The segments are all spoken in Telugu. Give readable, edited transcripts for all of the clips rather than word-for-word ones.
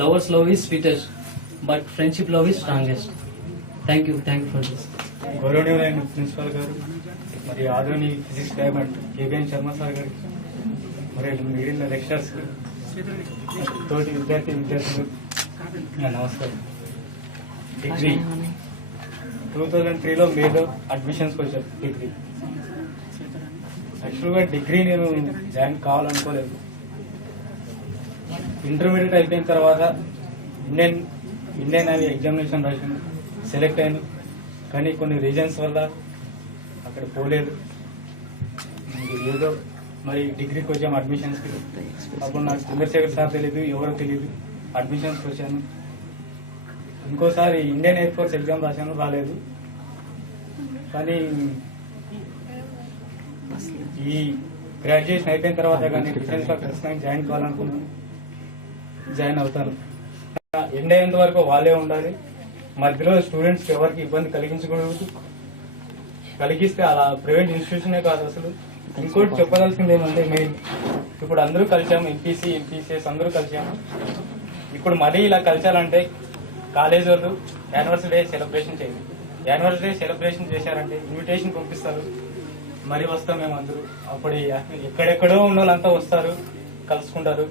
Lovers love is sweetest, but friendship love is strongest. Thank you for this. గౌరవనీయులైన ప్రిన్సిపల్ గారు, మరి ఆధునిక physics lab and KBN Sharma sir గారికి, మరి మిగిలిన లెక్చరర్స్, తోటి విద్యార్థులు నమస్కారం. డిగ్రీ 2003లో మేలో అడ్మిషన్స్కి వచ్చాను. డిగ్రీ యాక్చువల్గా డిగ్రీ నేను జాయిన్ కావాలనుకోలేదు. ఇంటర్మీడియట్ అయిపోయిన తర్వాత ఇండియన్ నేవీ ఎగ్జామినేషన్ రాసాను, సెలెక్ట్ అయ్యాను. కానీ కొన్ని రీజన్స్ వల్ల అక్కడ పోలేదు. ఏదో మరి డిగ్రీకి వచ్చాము అడ్మిషన్స్కి. అప్పుడు నాకు చంద్రశేఖర్ సార్ తెలియదు, ఎవరో తెలియదు. అడ్మిషన్స్కి వచ్చాను. ఇంకోసారి ఇండియన్ ఎయిర్ ఫోర్స్ ఎగ్జామ్ రాశాను, రాలేదు. కానీ ఈ గ్రాడ్యుయేషన్ అయిపోయిన తర్వాత కానీ డిఫెన్స్లో ఖచ్చితంగా జాయిన్ కావాలనుకున్నాను. జాయిన్ అవుతాను. ఎండ్ అయ్యేంత వరకు వాళ్ళే ఉండాలి. మధ్యలో స్టూడెంట్స్ ఎవరికి ఇబ్బంది కలిగించకూడదు. కలిగిస్తే అలా ప్రైవేట్ ఇన్స్టిట్యూషనే కాదు. అసలు ఇంకోటి చెప్పదలసింది ఏమంటే, మెయిన్ ఇప్పుడు అందరూ కలిసాము, ఎంపీసీఎస్ అందరూ కలిసాము. ఇప్పుడు మరీ ఇలా కలిసాలంటే కాలేజ్ వాళ్ళు యానివర్సరీ డే సెలబ్రేషన్ చేయాలి. యానివర్సరీ డే సెలబ్రేషన్ చేశారంటే ఇన్విటేషన్ పంపిస్తారు, మరి వస్తాం మేము అందరూ. అప్పుడు ఎక్కడెక్కడో ఉన్న వాళ్ళంతా వస్తారు, కలుసుకుంటారు.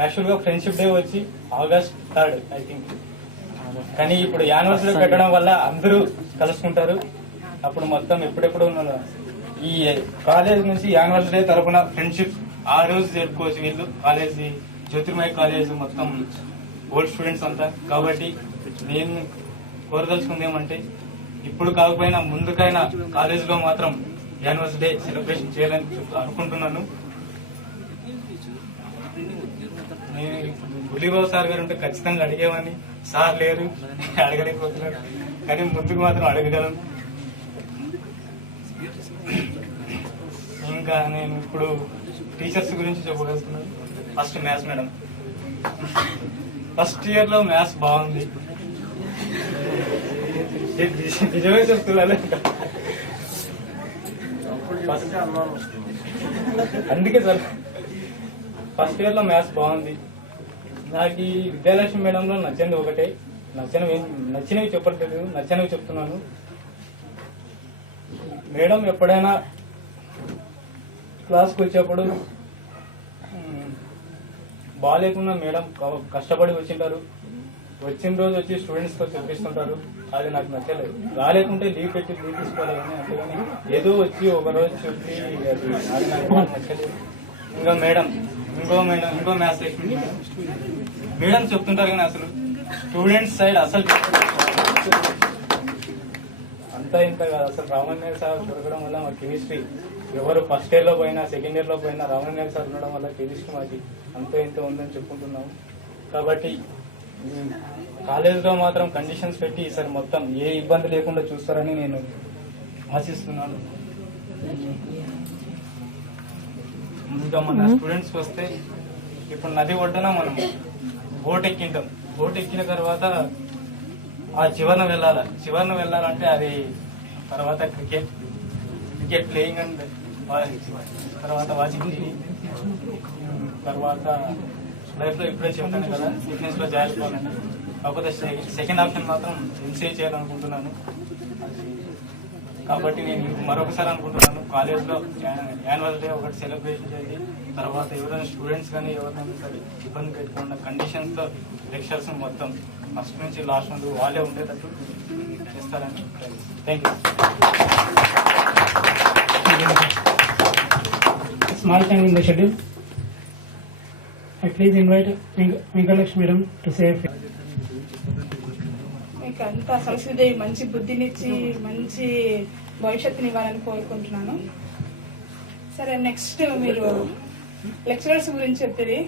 యాక్చువల్ గా ఫ్రెండ్షిప్ డే వచ్చి August 3rd ఐ థింక్. కానీ ఇప్పుడు యానివర్సరీ పెట్టడం వల్ల అందరూ కలుసుకుంటారు. అప్పుడు మొత్తం ఎప్పుడెప్పుడు ఉన్న ఈ కాలేజ్ నుంచి యానివర్సరీ డే తరఫున ఫ్రెండ్షిప్ ఆ రోజు జరుపుకోవచ్చు. వీళ్ళు కాలేజ్ జ్యోతిర్మయ కాలేజ్ మొత్తం ఓల్డ్ స్టూడెంట్స్ అంతా. కాబట్టి నేను కోరదలుచుకుంది ఏమంటే, ఇప్పుడు కాకపోయినా ముందుకైనా కాలేజీలో మాత్రం యానివర్సరీ డే సెలబ్రేషన్ చేయాలని అనుకుంటున్నాను. నేను గులిబాబు సార్ గారు ఉంటే ఖచ్చితంగా అడిగేవాడిని. సార్ లేరు, అడగలేకపోతున్నారు. కానీ ముందుకు మాత్రం అడగగలను. ఇంకా నేను ఇప్పుడు టీచర్స్ గురించి చెప్పగలుగుతున్నాను. First maths madam. First year లో మ్యాథ్స్ బాగుంది, నిజమే చెప్తున్నాను. అందుకే సార్ ఫస్ట్ ఇయర్ లో మ్యాథ్స్ బాగుంది. నాకు ఈ విద్యాలక్ష్మి మేడంలో నచ్చింది ఒకటే. నచ్చినవి చెప్పట్లేదు, నచ్చినవి చెప్తున్నాను. మేడం ఎప్పుడైనా క్లాస్కి వచ్చేప్పుడు బాగాలేకుండా మేడం కష్టపడి వచ్చింటారు. వచ్చిన రోజు వచ్చి స్టూడెంట్స్ తో చూపిస్తుంటారు. అది నాకు నచ్చలేదు. రాలేకుంటే లీవ్ తీసుకోవాలి. కానీ అంతేగాని ఏదో వచ్చి ఒక రోజు చెప్పి అది నాకు నచ్చలేదు. ఇంకో మ్యాథ్స్ మేడం చెప్తుంటారు, కానీ అసలు స్టూడెంట్స్ సైడ్ అసలు అంతా ఇంత కాదు. అసలు రామన్య సార్ దొరకడం వల్ల మా కెమిస్ట్రీ ఎవరు ఫస్ట్ ఇయర్ లో పోయినా సెకండ్ ఇయర్ లో పోయినా రామన్య సార్ ఉండడం వల్ల కెమిస్ట్రీ మాకు అంత ఇంత ఉందని చెప్పుకుంటున్నాము. కాబట్టి కాలేజీలో మాత్రం కండిషన్స్ పెట్టి ఈసారి మొత్తం ఏ ఇబ్బంది లేకుండా చూస్తారని నేను ఆశిస్తున్నాను. ఇంకా మన స్టూడెంట్స్ వస్తే, ఇప్పుడు నది ఒడ్డున మనం బోట్ ఎక్కింటాం. బోట్ ఎక్కిన తర్వాత ఆ చివరన వెళ్ళాలంటే అది తర్వాత క్రికెట్ ప్లేయింగ్ అండ్ తర్వాత వాచింగ్ టీవీ, తర్వాత లైఫ్ లో ఇప్పుడే చెప్తాను కదా ఫిట్నెస్ లో జాయిన్ కావాలని. కాకపోతే సెకండ్ ఆప్షన్ మాత్రం ఎంసీఏ చేయాలనుకుంటున్నాను. కాబట్టి నేను మరొకసారి అనుకుంటున్నాను, కాలేజ్ లో యాన్యువల్ డే ఒకటి సెలబ్రేషన్ చేసి తర్వాత ఎవరైనా స్టూడెంట్స్ కానీ ఎవరైనా సరే ఇబ్బంది పెట్టుకున్న కండిషన్స్ తో లెక్చర్స్ మొత్తం ఫస్ట్ నుంచి లాస్ట్ వరకు వాళ్ళే ఉండేటట్టు చేస్తారని. Thank you. Small time in the schedule. I please invite Venkalaxmi madam to say a few. మీకు అంతా సరస్వతిదేవి మంచి బుద్ధినిచ్చి మంచి భవిష్యత్తుని ఇవ్వాలని కోరుకుంటున్నాను. సరే, నెక్స్ట్ మీరు లెక్చరర్స్ గురించి చెప్పేది.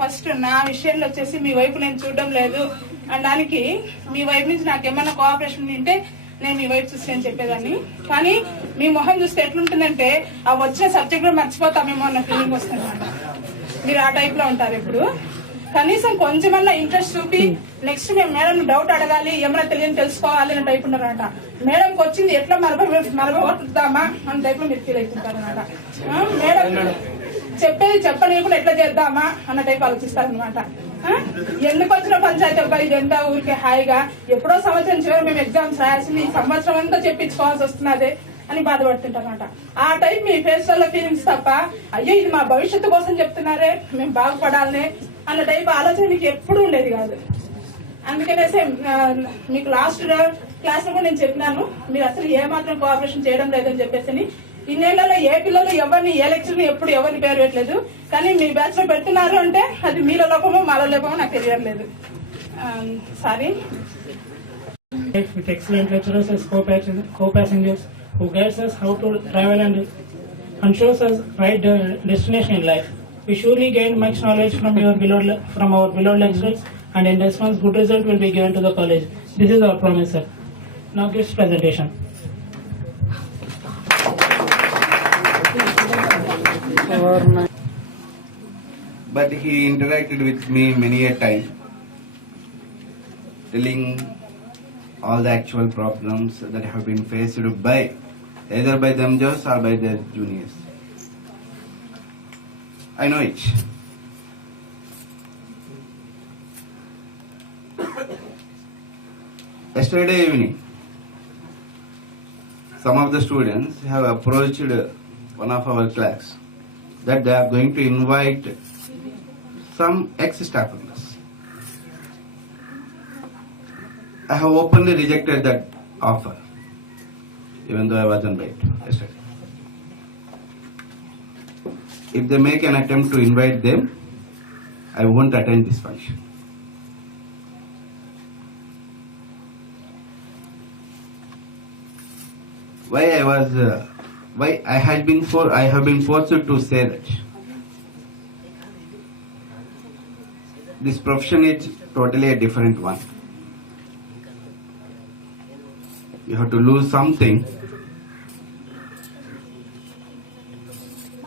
ఫస్ట్ నా విషయంలో వచ్చేసి మీ వైపు నేను చూడడం లేదు అనడానికి మీ వైపు నుంచి నాకు ఏమన్నా కోఆపరేషన్ ఉంటే నేను మీ వైపు చూసి నేను చెప్పేదాన్ని. కానీ మీ మొహం చూస్తే ఎట్లుంటుందంటే ఆ వచ్చిన సబ్జెక్ట్ కూడా మర్చిపోతామేమో అన్న ఫీలింగ్ వస్తుంది అన్నమాట. మీరు ఆ టైప్ లో ఉంటారు. ఇప్పుడు కనీసం కొంచెమన్నా ఇంట్రెస్ట్ చూపి నెక్స్ట్ మేము మేడం డౌట్ అడగాలి, ఏమైనా తెలియని తెలుసుకోవాలి అనే టైప్ ఉన్నారనమాట. మేడంకి వచ్చింది ఎట్లా మరబడతామా అన్న టైప్ లో మీరు ఫీల్ అవుతుంటారు అనమాట. చెప్పేది చెప్పనీయకుండా ఎట్లా చేద్దామా అన్న టైప్ ఆలోచిస్తారనమాట. ఎందుకు వచ్చిన పంచాయతీ అబ్బాయి ఇదంతా ఊరికే హాయిగా ఎప్పుడో సంవత్సరం చివరి మేము ఎగ్జామ్స్ రాయాల్సింది ఈ సంవత్సరం అంతా చెప్పించుకోవాల్సి వస్తున్నది అని బాధపడుతుంటారన్నమాట. ఆ టైప్ మీ ఫేస్ లో ఫీలింగ్స్ తప్ప అయ్యో ఇది మా భవిష్యత్తు కోసం చెప్తున్నారే మేము బాగుపడాలనే అన్న టైప్ ఆలోచన మీకు ఎప్పుడు ఉండేది కాదు. అందుకనేసే మీకు లాస్ట్ క్లాస్ లో కూడా నేను చెప్పినాను, మీరు అసలు ఏమాత్రం కోఆపరేషన్ చేయడం లేదని చెప్పేసి. ఇన్నేళ్లలో ఏ పిల్లలు ఎవరిని ఏ లెక్చర్ని ఎప్పుడు ఎవరిని పేరు పెట్టలేదు, కానీ మీ బ్యాచ్ లో పెడుతున్నారు అంటే అది మీలో లోపమో మాలో లోపమో నాకు తెలియట్లేదు. Sorry. With excellent lecturers as co-passengers who guides us how to travel and shows us right destination in life. We surely gained much knowledge from our beloved lecturers, and in response, good result will be given to the college. This is our promise, sir. Now, guest presentation. But he interacted with me many a time, telling all the actual problems that have been faced by either by themselves or by their juniors. I know it. Yesterday evening, some of the students have approached one of our class that they are going to invite some ex-staff members. I have openly rejected that offer, even though I wasn't right yesterday. If they make an attempt to invite them, I won't attend this function. Why I have been forced to say that this profession is totally a different one. You have to lose something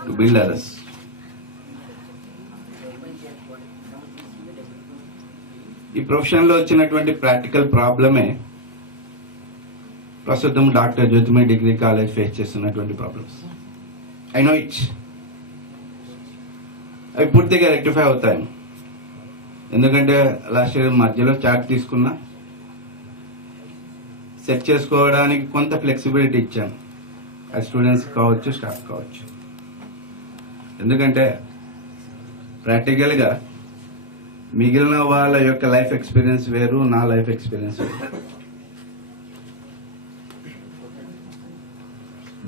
to build others. ఈ ప్రొఫెషన్ లో వచ్చినటువంటి ప్రాక్టికల్ ప్రాబ్లమే ప్రస్తుతం డాక్టర్ జ్యోతిమయ డిగ్రీ కాలేజ్ ఫేస్ చేస్తున్నటువంటి ప్రాబ్లమ్స్. I know it. అవి పూర్తిగా రెక్టిఫై అవుతాయి. ఎందుకంటే లాస్ట్ ఇయర్ మధ్యలో చార్ట్ తీసుకున్నా, సెట్ చేసుకోవడానికి కొంత ఫ్లెక్సిబిలిటీ ఇచ్చాను. అది స్టూడెంట్స్ కావచ్చు, స్టాఫ్ కావచ్చు. ఎందుకంటే ప్రాక్టికల్ గా మిగిలిన వాళ్ళ యొక్క లైఫ్ ఎక్స్పీరియన్స్ వేరు, నా లైఫ్ ఎక్స్పీరియన్స్ వేరు.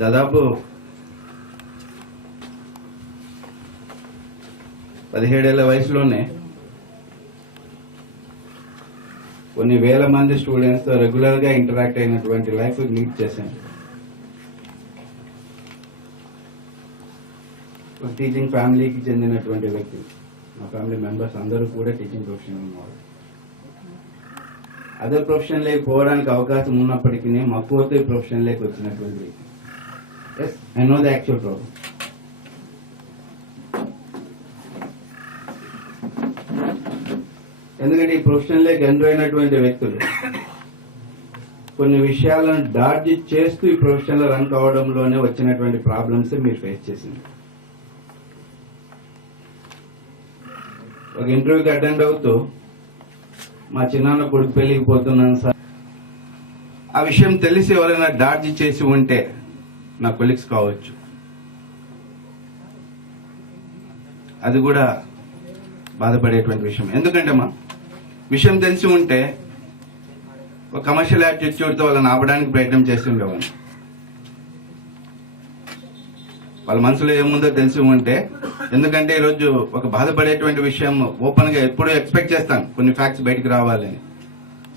దాదాపు 17 ఏళ్ల వయసులోనే కొన్ని వేల మంది స్టూడెంట్స్ తో రెగ్యులర్ గా ఇంటరాక్ట్ అయినటువంటి లైఫ్ లీడ్ చేశాను. టీచింగ్ ఫ్యామిలీకి చెందినటువంటి వ్యక్తి, మా ఫ్యామిలీ మెంబర్స్ అందరూ కూడా టీచింగ్ ప్రొఫెషన్ ఉన్నవాళ్ళు. అదర్ ప్రొఫెషన్ లేక పోవడానికి అవకాశం ఉన్నప్పటికీ మక్కువతో ప్రొఫెషన్ లేక వచ్చినటువంటి వ్యక్తి. Yes, I know the actual problem. ఎందుకంటే ఈ ప్రొఫెషన్ లేక ఎంటర్ అయినటువంటి వ్యక్తులు కొన్ని విషయాలను డాడ్జ్ చేస్తూ ఈ ప్రొఫెషన్ లో రన్ కావడంలోనే వచ్చినటువంటి ప్రాబ్లమ్స్ మీరు ఫేస్ చేసింది. ఒక ఇంటర్వ్యూకి అటెండ్ అవుతూ మా చిన్నాన్న కొడుకు పెళ్లికి పోతున్నాను సార్, ఆ విషయం తెలిసి ఎవరైనా డాడ్జ్ చేసి ఉంటే నా కొలీగ్స్ కావచ్చు, అది కూడా బాధపడేటువంటి విషయం. ఎందుకంటే మా విషయం తెలిసి ఉంటే ఒక కమర్షియల్ యాటిట్యూడ్ తో వాళ్ళని ఆపడానికి ప్రయత్నం చేసి ఉండేవాళ్ళు. వాళ్ళ మనసులో ఏముందో తెలిసి ఉంటే, ఎందుకంటే ఈరోజు ఒక బాధపడేటువంటి విషయం ఓపెన్ గా ఎప్పుడు ఎక్స్పెక్ట్ చేస్తాను కొన్ని ఫ్యాక్ట్స్ బయటకు రావాలని.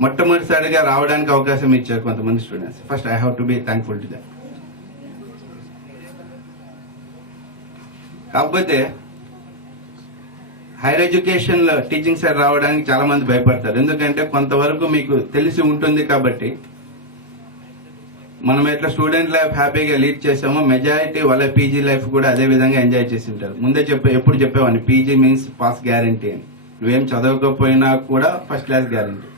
మొట్టమొదటిసారిగా రావడానికి అవకాశం ఇచ్చారు కొంతమంది students. First I have to be thankful to that. కాకపోతే హైయర్ ఎడ్యుకేషన్ లో టీచింగ్ సైడ్ రావడానికి చాలా మంది భయపడతారు. ఎందుకంటే కొంతవరకు మీకు తెలిసి ఉంటుంది కాబట్టి మనం ఎట్లా స్టూడెంట్ లైఫ్ హ్యాపీగా లీడ్ చేసామో మెజారిటీ వాళ్ళ పీజీ లైఫ్ కూడా అదే విధంగా ఎంజాయ్ చేసి ఉంటారు. ముందే ఎప్పుడు చెప్పేవాడిని పీజీ మీన్స్ పాస్ గ్యారంటీ అని. నువ్వేం చదవకపోయినా కూడా ఫస్ట్ క్లాస్ గ్యారంటీ.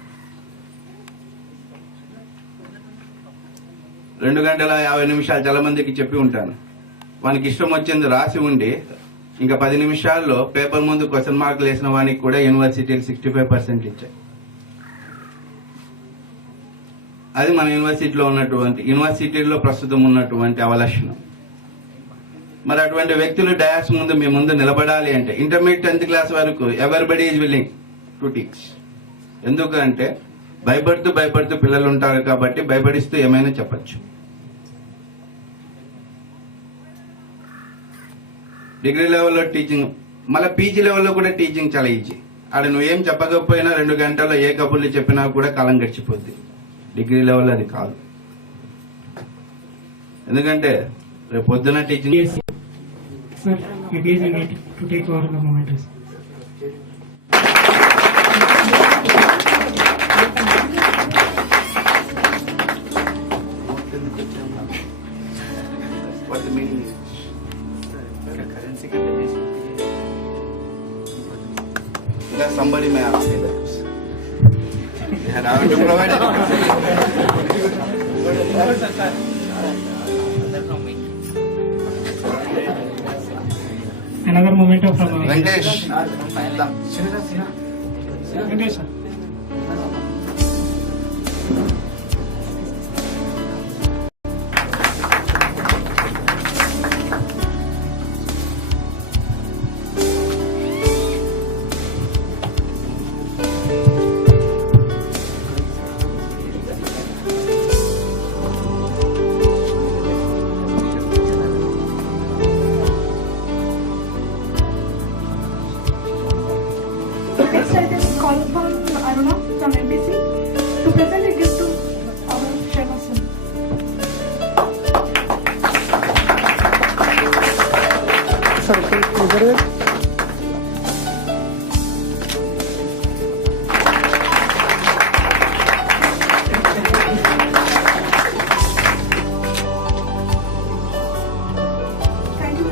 2 గంటల 50 నిమిషాలు చాలా మందికి చెప్పి ఉంటాను. వానికి ఇష్టం వచ్చింది రాసి ఉండి ఇంకా 10 నిమిషాల్లో పేపర్ ముందు క్వశ్చన్ మార్కులు వేసిన వానికి కూడా యూనివర్సిటీలు 65% ఇచ్చాయి. అది మన యూనివర్సిటీలో ప్రస్తుతం ఉన్నటువంటి అవలక్షణం. మరి అటువంటి వ్యక్తులు డయాస్ ముందు మీ ముందు నిలబడాలి అంటే ఇంటర్మీడియట్ 10th క్లాస్ వరకు everybody is willing to teach. ఎందుకంటే భయపడుతూ పిల్లలు ఉంటారు కాబట్టి భయపడిస్తూ ఏమైనా చెప్పచ్చు. డిగ్రీ లెవెల్లో టీచింగ్, మళ్ళీ పీజీ లెవెల్లో కూడా టీచింగ్ చాలా ఈజీ. ఆడ నువ్వేం చెప్పకపోయినా 2 గంటల్లో ఏ కబుర్లు చెప్పినా కూడా కాలం గడిచిపోద్ది. డిగ్రీ లెవెల్ అది కాదు. ఎందుకంటే రేపు పొద్దున teaching. Sir, it is a need to take over the momentous. What the meaning is? Yeah, somebody may ask me that question. And I have to provide it. Another memento from Venkatesh. Venkatesh, sir. Next I will call upon Aruna from MPC to present a gift to our chairperson. Thank you.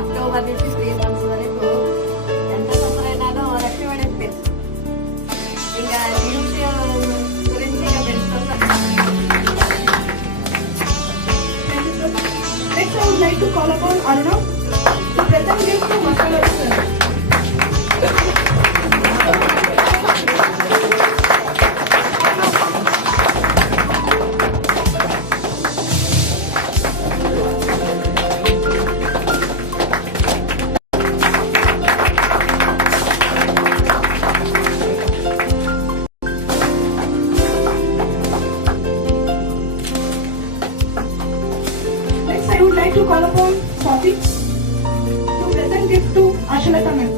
October నుంచి 3 months వరకు ఎంత సఫర్ అయినానో రక్షణ తెలుసు. ఇంకా న్యూస్ గురించి ఇంకా తెలుసుకోవాలి. Thank you, sir. Next I would like to call upon Aruna to present gift to Masala sir. Next, I would like to call upon Swati to present gift to Ashalata ma'am.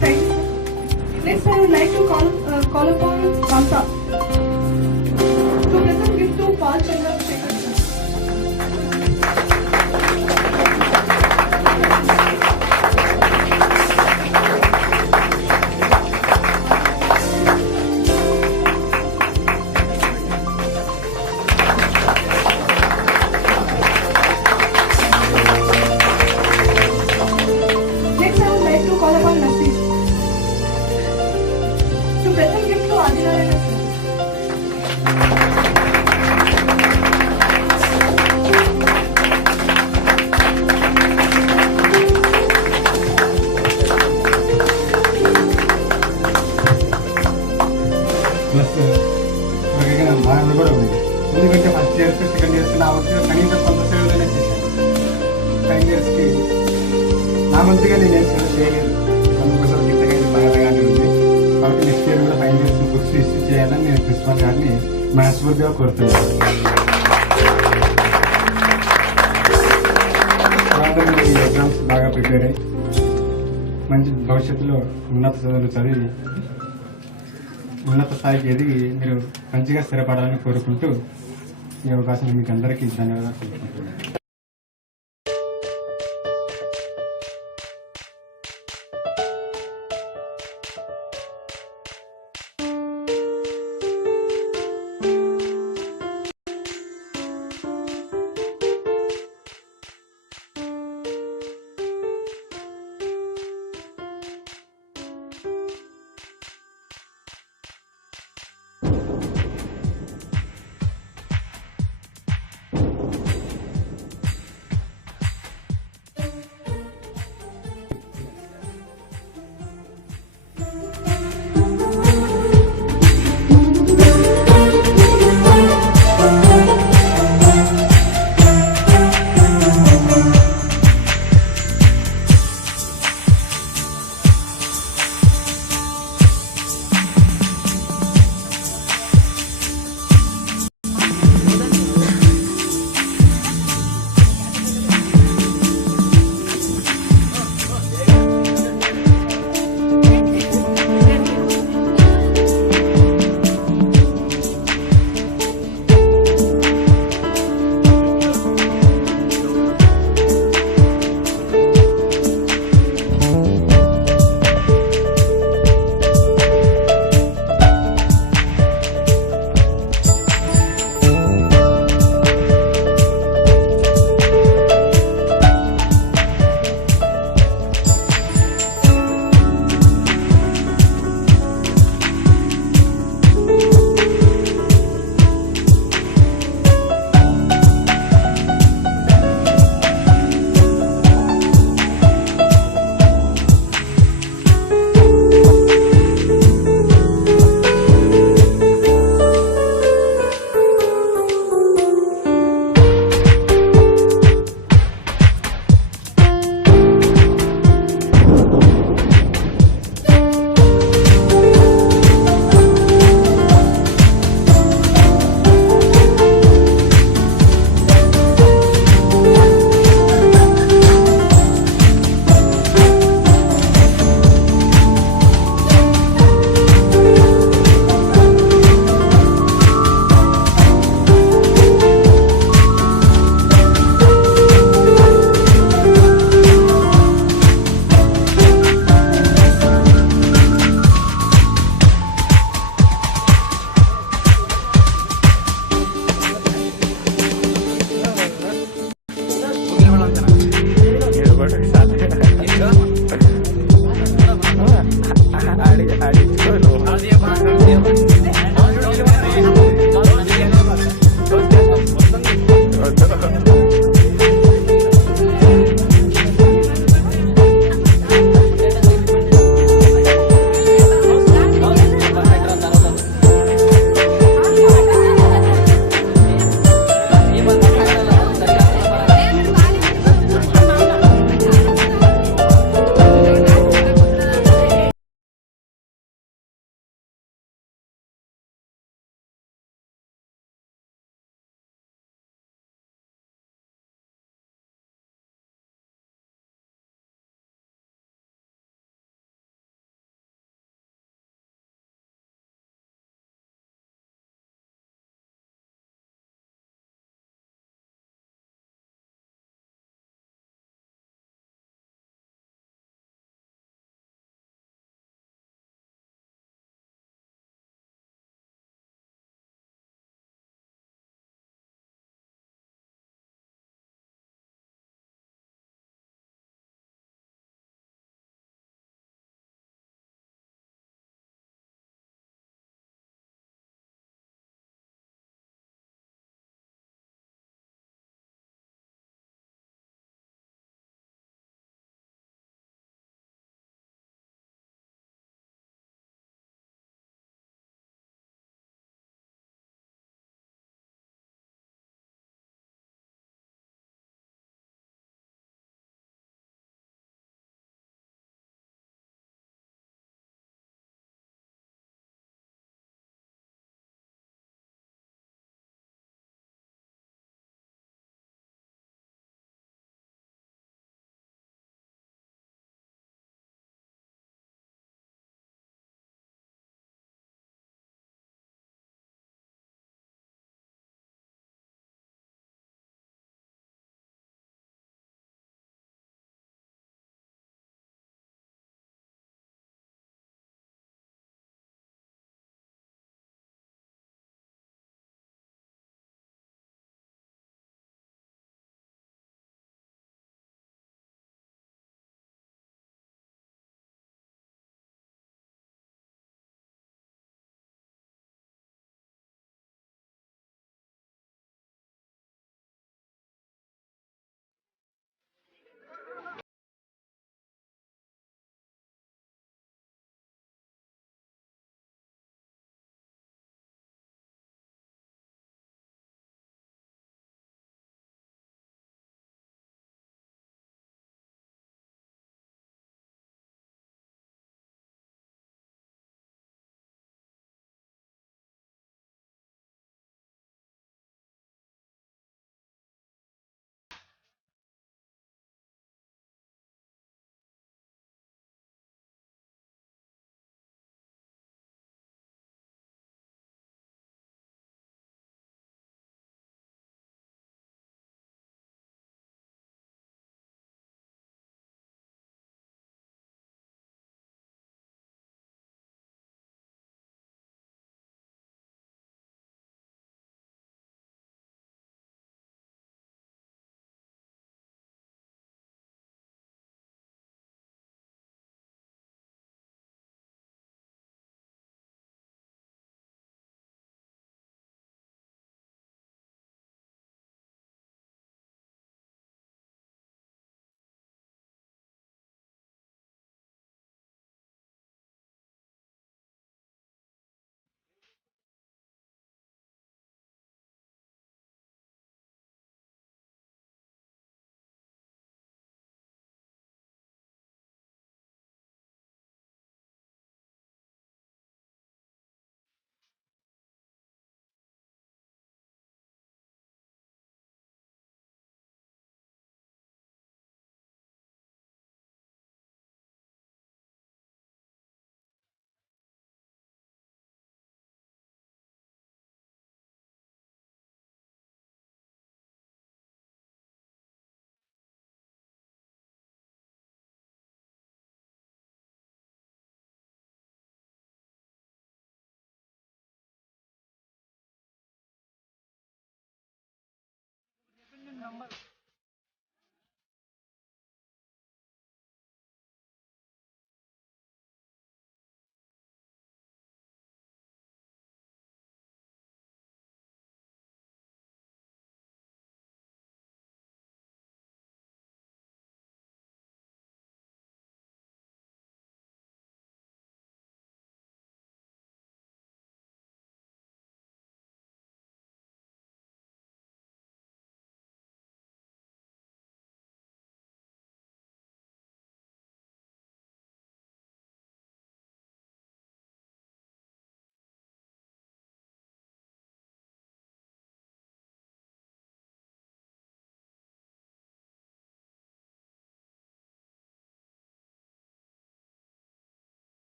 Thank you, sir. Next, I would like to call upon Mamta to present gift to Paul Chandra Shekhar sir. Next, I would like to call upon Nasir to present gift to Adinarayana sir. Plus బాగా కూడా ఉంది. ఎందుకంటే ఫస్ట్ ఇయర్స్ సెకండ్ ఇయర్స్ నా వంతుగా కనీసం కొంత సేవలనే చేశాను. 5 ఇయర్స్కి నా వంతుగా నేను ఏం సేవ చేయలేదు. అందుకోసం ఇంతగా ఇది బాగానే ఉంది. కాబట్టి నెక్స్ట్ ఇయర్ కూడా 5 ఇయర్స్ బుక్స్ ఇష్యూ చేయాలని నేను ప్రిన్సిపల్ గారిని మనస్ఫూర్తిగా కోరుతున్నాను. తర్వాత మీరు ఈ ఎగ్జామ్స్ బాగా ప్రిపేర్ అయ్యి మంచి భవిష్యత్తులో ఉన్నత చదువులు చదివి ఉన్నత స్థాయికి ఎదిగి మీరు మంచిగా స్థిరపడాలని కోరుకుంటూ ఈ అవకాశం మీకు అందరికీ ధన్యవాదాలు తెలుపుకుంటున్నాను.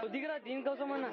కొద్దిగా దీనికోసం అన్నా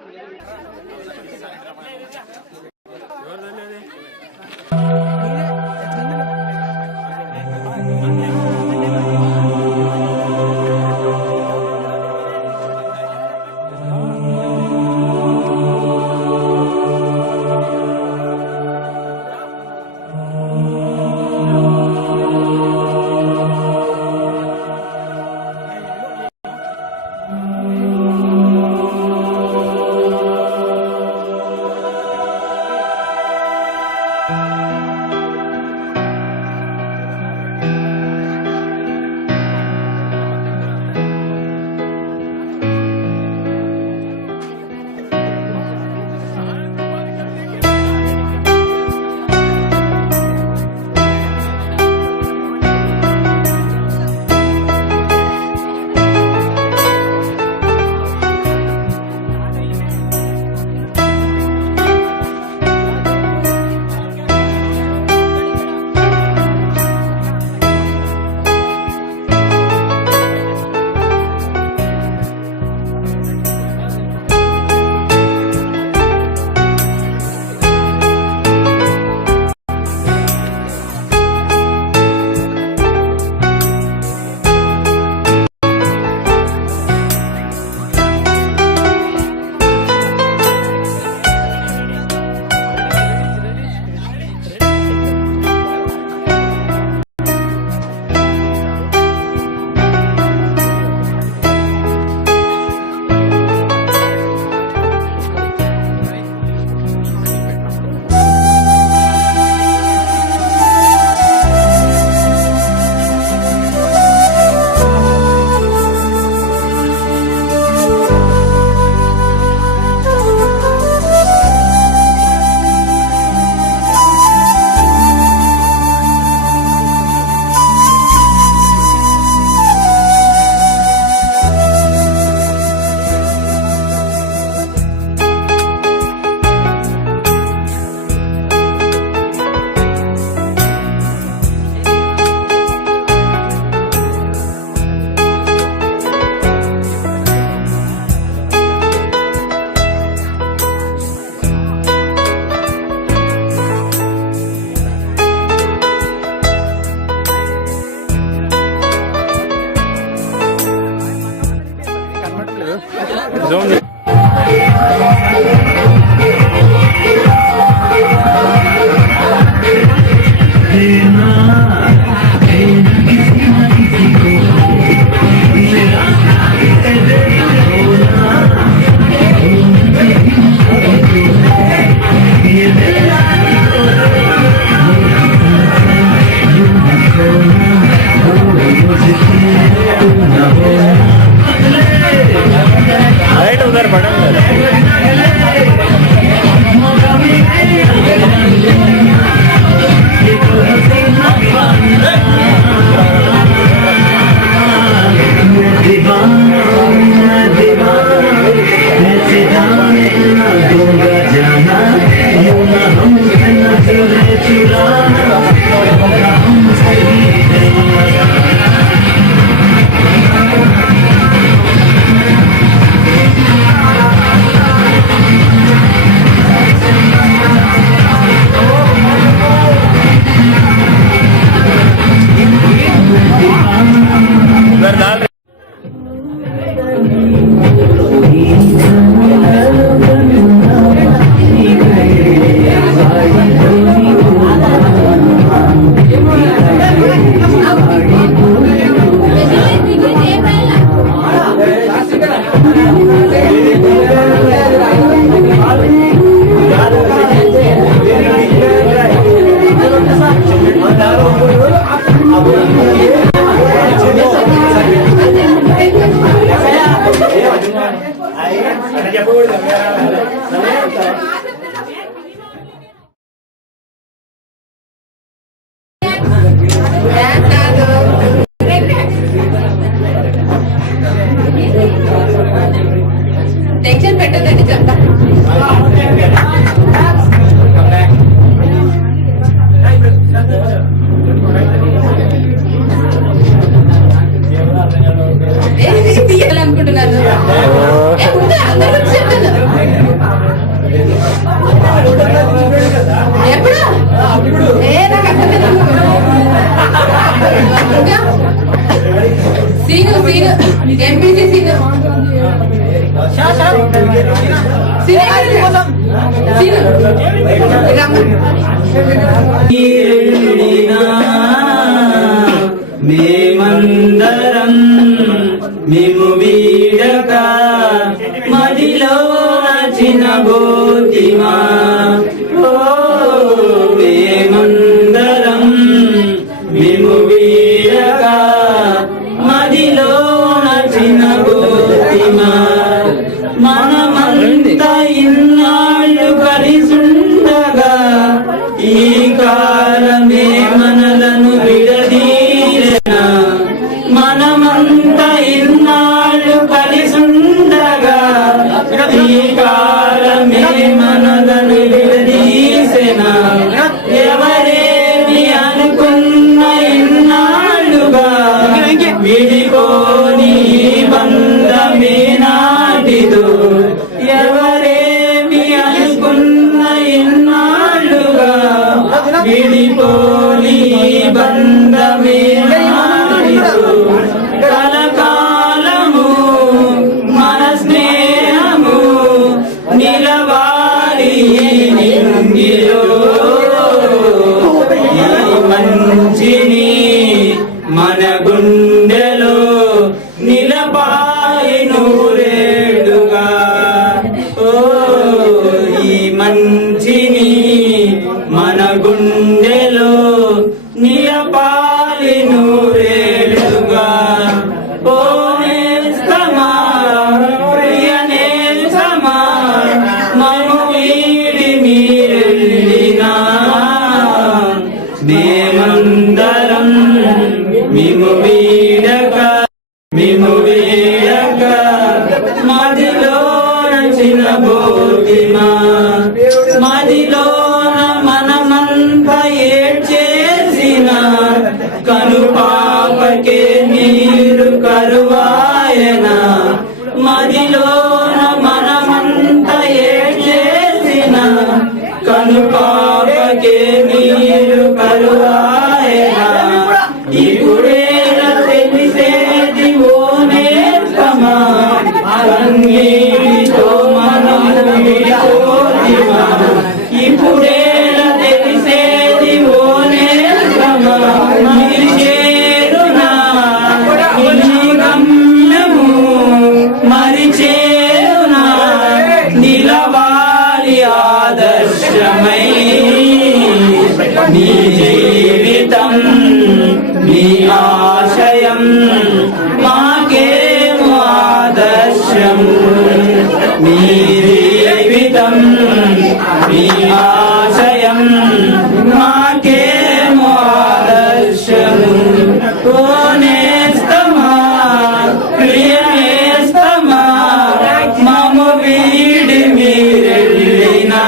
ఎంపీసీ సీను మేమందరం మేము వీడక మదిలో నచిన గోతిమా మేమందరం మేము వీడక మదిలో నచిన గోతిమా మనమంతా ఇన్నాళ్ళు కలిసుండగా ఈ కాలమే మనలను విడదీరెనా మనమంతా ఇన్నాళ్ళు కలిసుండగా ఈ కాలమే మనలను విడదీసెనా ఎవరేమి అనుకున్న ఇన్నాళ్ళుగా విడిపోని బంధమే నాటిదు ఎవరేమి అనుకున్న ఇన్నాళ్ళుగా విడిపోని బంధమే నాటిదు కలకాలము మన స్నేహము నిలవాలి నింగిలో ఈ మంచిని మన గుండెలో నిలపాయి నూరేడుగా ఈ మంచిని మన గుండెలో నిలపాలి నూరేడుగా ఓ నేస్తమా ప్రియ నేస్తమా మము వీడి మీరెళ్ళినా మేమందరం మేము వీడక మదిలోన చిన్నబోతిమా మదిలోన మనమంతా ఏడ్చేసిన కనుపాపకే నీరు కరువాయన మదిలోన మనమంతా ఏడ్చేసిన కనుపాపకే నీరు కరువాయన ఇప్పుడేలా తెలిసేది ఓ నేస్తమా కన్నీటితో మనం విడిపోతిమా ఇప్పుడేలా తెలిసేది ఓ నేస్తమా చేరునా గమ్యము మరి చేరునా నిలవాలి ఆదర్శమై నీ జీవితం నీ ఆశయం మాకేమో ఆదర్శం నీ జీవితం నీ ఆశయం మాకేమో ఆదర్శం ఓ నేస్తమా ప్రియ నేస్తమా మము వీడి మీరెళ్ళినా